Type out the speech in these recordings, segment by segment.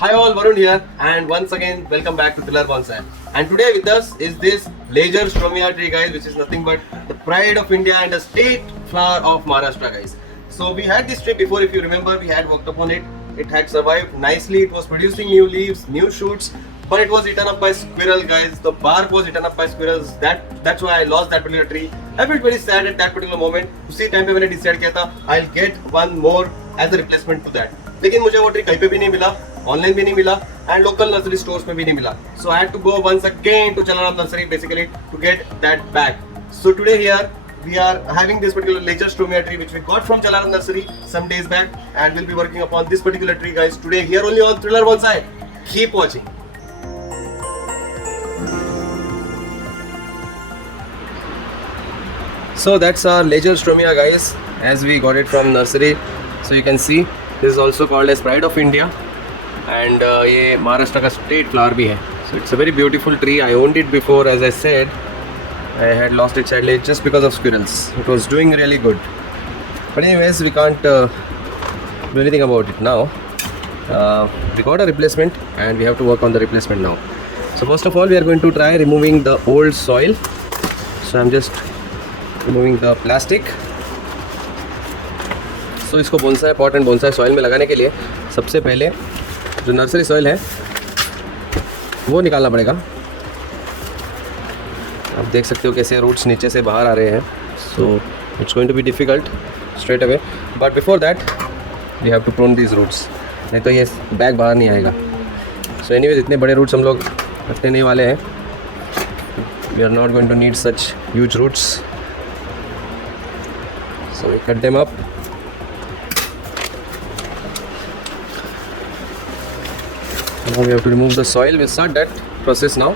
Hi all, Varun here, and once again welcome back to Pillar Bonsai. And today with us is this Lagerstroemia tree, guys, which is nothing but the pride of India and the state flower of Maharashtra, guys. So we had this tree before, if you remember, we had worked upon it. It had survived nicely. It was producing new leaves, new shoots, but it was eaten up by squirrel, guys. The bark was eaten up by squirrels. That's why I lost that particular tree. I felt very sad at that particular moment. उसी time पे मैंने decide किया था I'll get one more as a replacement to that. लेकिन मुझे वो tree कहीं पे भी नहीं मिला, ऑनलाइन भी नहीं मिला, एंड लोकल नर्सरी स्टोर्स में भी नहीं मिला. So I had to go once again to Chalaram Nursery basically to get that back. So today here we are having this particular Lagerstroemia tree which we got from Chalaram Nursery some days back, and we'll be working upon this particular tree, guys, today here only on Thriller Bonsai. Keep watching. So that's our Lagerstroemia, guys, as we got it from nursery. So you can see this is also called as Pride of India, and ये महाराष्ट्र का state flower भी है. So it's a very beautiful tree. I owned it before, as I said. I had lost it sadly just because of squirrels. It was doing really good, but anyways we can't do anything about it now. We got a replacement and we have to work on the replacement now. So first of all we are going to try removing the old soil. So I'm just removing the plastic. So इसको bonsai pot and bonsai soil में लगाने के लिए सबसे पहले जो nursery soil है वो निकालना पड़ेगा. आप देख सकते हो कैसे रूट्स नीचे से बाहर आ रहे हैं. So it's going to be difficult straight away, but before that we have to prune these roots, नहीं तो ये बैग बाहर नहीं आएगा. सो एनीवेज इतने बड़े रूट्स हम लोग रखने नहीं वाले हैं. We are not going to need such huge roots. So we cut them up. Now we have to remove the soil. We'll start that process now.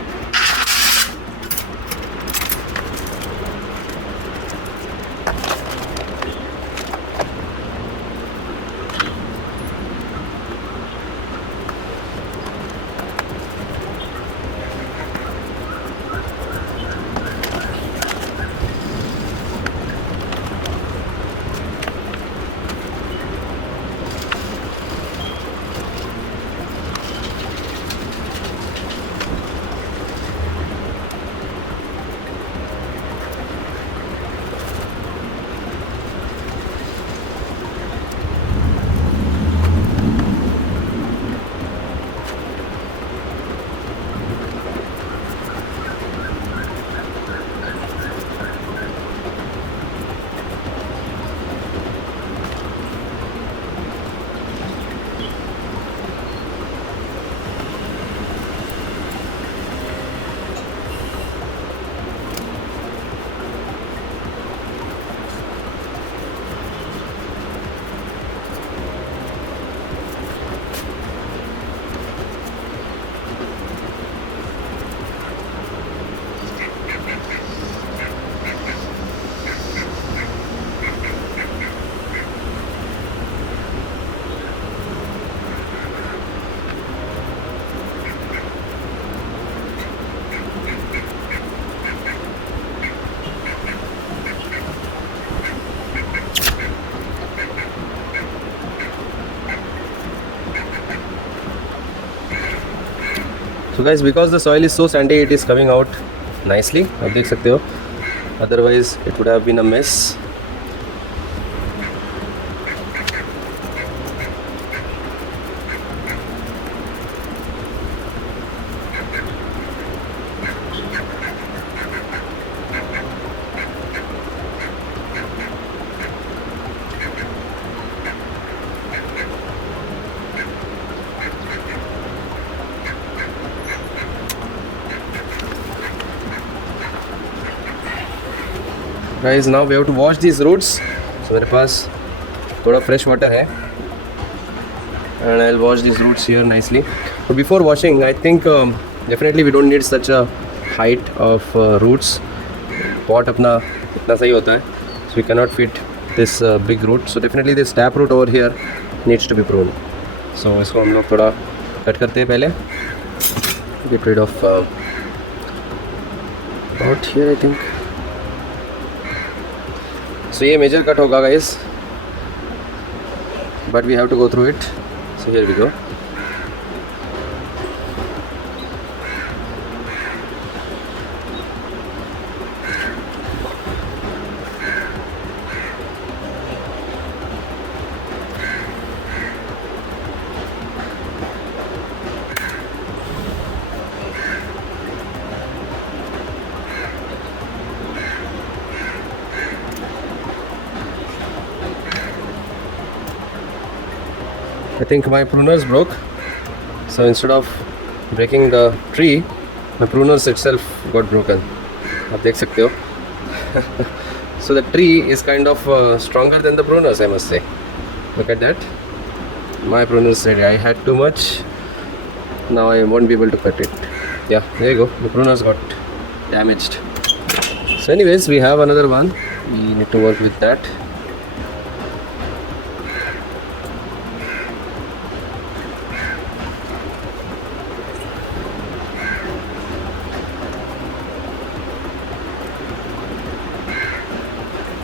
So guys, because the soil is so sandy, it is coming out nicely. आप देख सकते हो. Otherwise, it would have been a mess. Guys, now we have to wash these roots. So मेरे पास थोड़ा fresh water है, and I'll wash these roots here nicely. But before washing, I think definitely we don't need such a height of roots. Pot अपना इतना सही होता है, so we cannot fit this big root. So definitely this tap root over here needs to be pruned. So इसको हम लोग थोड़ा cut करते हैं पहले. Get rid of about here, I think. So ये मेजर कट होगा guys, but we have to go through it. So here we go. I think my pruners broke. So instead of breaking the tree, my pruners itself got broken. आप देख सकते हो. So the tree is kind of stronger than the pruners, I must say. Look at that. My pruners said I had too much. Now I won't be able to cut it. Yeah, there you go. The pruners got damaged. So anyways, we have another one. We need to work with that.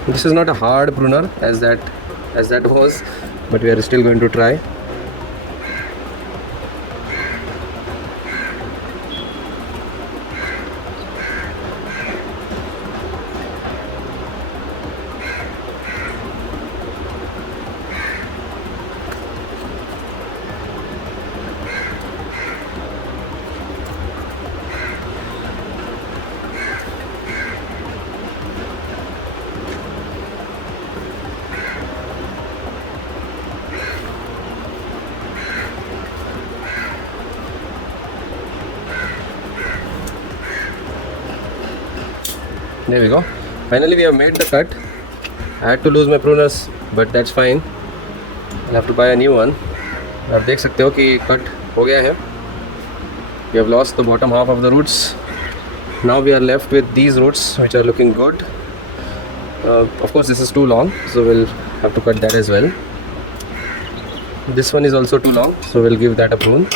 This is not a hard pruner as that was, but we are still going to try. There we go. Finally we have made the cut. I had to lose my pruners, but that's fine. I'll have to buy a new one. आप देख सकते हो कि cut हो गया है. We have lost the bottom half of the roots. Now we are left with these roots which are looking good. Of course this is too long, so we'll have to cut that as well. This one is also too long, so we'll give that a prune.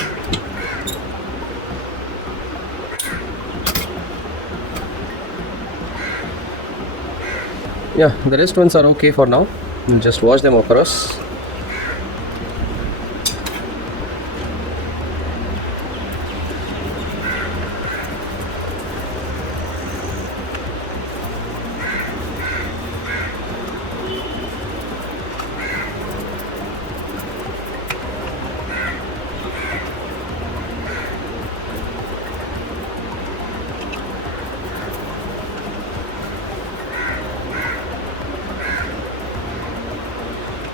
Yeah, the rest ones are okay for now. We'll just wash them across.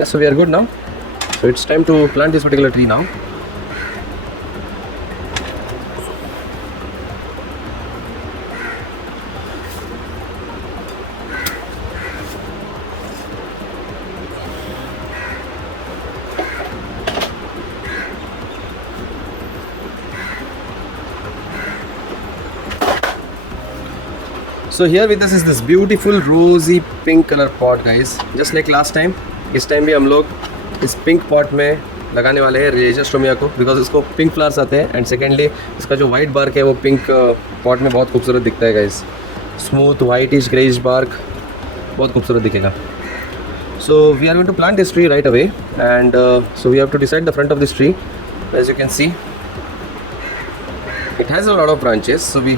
Yeah, so we are good now. So it's time to plant this particular tree now. So here with us is this beautiful rosy pink color pot, guys. Just like last time. इस time भी हम लोग इस pink pot में लगाने वाले हैं लेजरस्ट्रोमिया को, बिकॉज इसको पिंक फ्लावर्स आते हैं. एंड सेकेंडली इसका जो वाइट बार्क है वो पिंक पॉट में बहुत खूबसूरत दिखता है guys. Smooth whitish greyish bark बहुत खूबसूरत दिखेगा. So we are going to plant this tree right away. And so we have to decide the front of this tree. As you can see it has a lot of branches, so we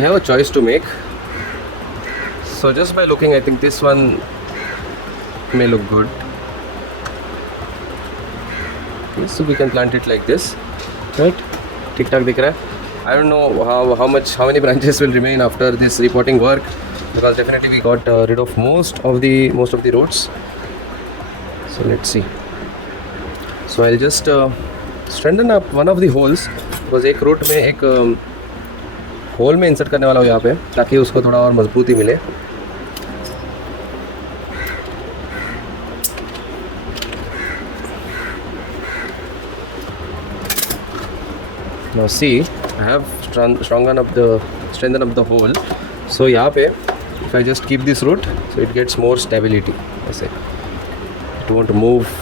have a choice to make. So just by looking I think this one may look good. Okay, so we can plant it like this, right? ठीक ठाक दिख रहा है. I don't know how many branches will remain after this repotting work, because definitely we got rid of most of the roots. So let's see. So I'll just strengthen up one of the holes, because एक root में एक hole में insert करने वाला हूँ यहाँ पे, ताकि उसको थोड़ा और मजबूती मिले. Now see, I have strengthened up the hole. So यहाँ पे, if I just keep this root, so it gets more stability. ऐसे, it won't move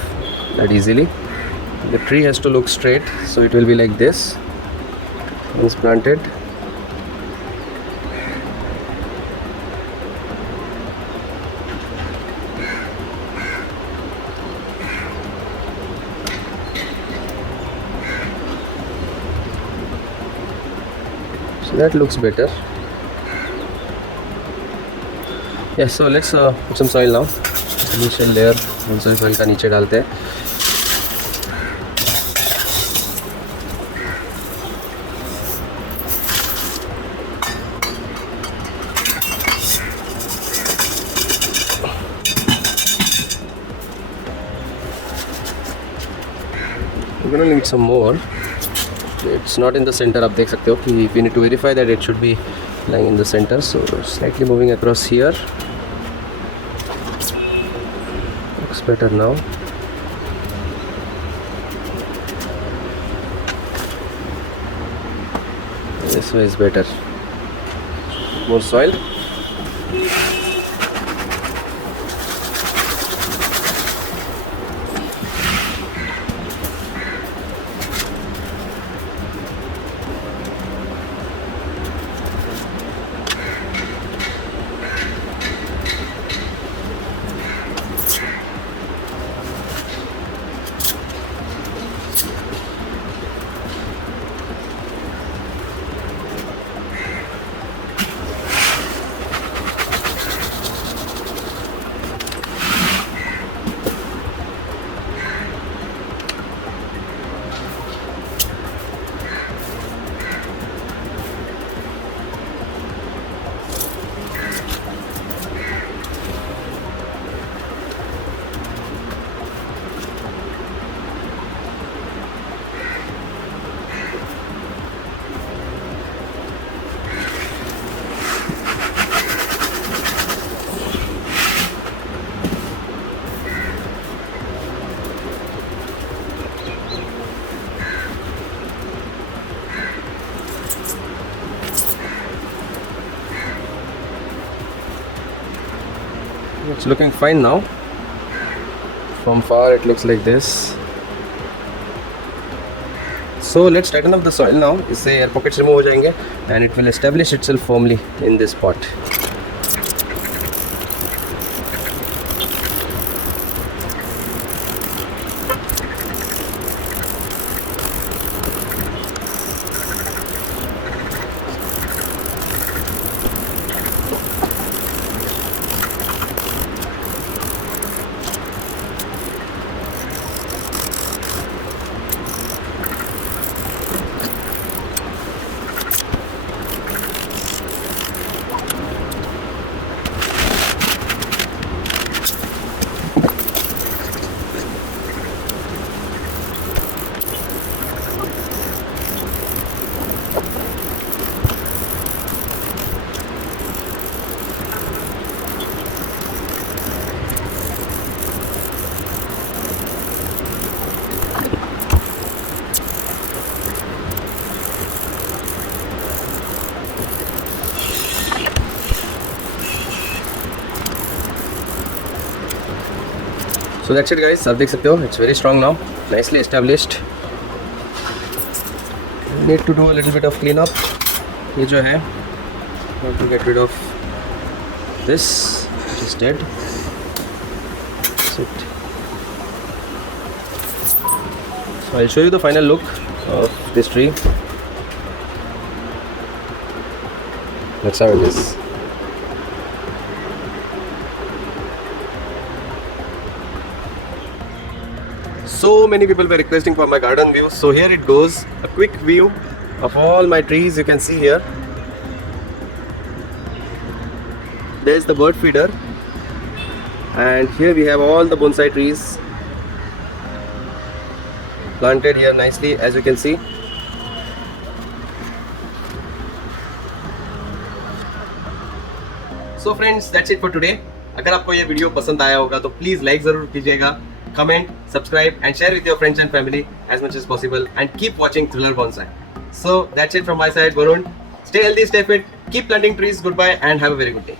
that easily. The tree has to look straight, so it will be like this. Once planted. That looks better. Yeah, so let's put some soil now. Initial layer soil का नीचे डालते हैं. we're gonna need some more. It's not in the center. आप देख सकते हो कि we need to verify that it should be lying in the center. So slightly moving across here. Looks better now. This way is better. More soil. It's looking fine now. From far it looks like this. So let's tighten up the soil now. इससे air pockets remove हो जाएंगे and it will establish itself firmly in this pot. So that's it guys, आप देख सकते हो it's very strong now, nicely established. Need to do a little bit of clean up. ये जो है, have to get rid of this which is dead. That's it. So I'll show you the final look of this tree. That's how it is. So many people were requesting for my garden view, so here it goes, a quick view of all my trees. You can see here there's the bird feeder, and here we have all the bonsai trees planted here nicely, as you can see. So friends, that's it for today. अगर आपको ये video पसंद आया होगा तो please like जरूर कीजिएगा, comment, subscribe and share with your friends and family as much as possible, and keep watching Thriller Bonsai. So that's it from my side, Varun. Stay healthy, stay fit, keep planting trees. Goodbye and have a very good day.